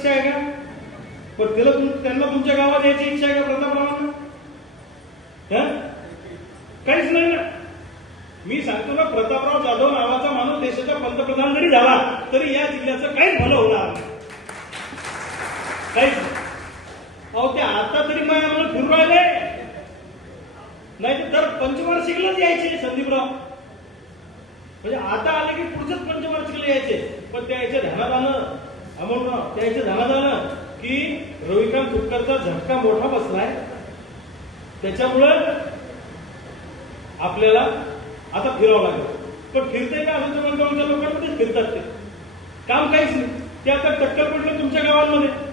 इच्छा आहे का? पण त्याला त्यांना तुमच्या गावात यायची इच्छा आहे का प्रतापरावांना? काहीच नाही ना. मी सांगतो ना प्रतापराव जाधव नावाचा माणूस देशाचा पंतप्रधान जरी झाला तरी या जिल्ह्याचं काहीच भलं होणार काहीच अहो ते आता तरी मग आम्हाला फिरू राहिले. नाही तर पंचवार्षिकलाच यायचे संदीपराव. म्हणजे आता आले की पुढचंच पंचवार्षिकला यायचे. पण त्याच्या ध्यानात आलं. अमोलराव त्याच्या झाला झालं की रविकांत तुपकरचा झटका मोठा बसलाय. त्याच्यामुळं आपल्याला आता फिरावं लागेल. पण फिरते का असं तर लोकांमध्ये फिरतात ते. काम काहीच नाही. ते आता टक्कर पडलं तुमच्या गावांमध्ये.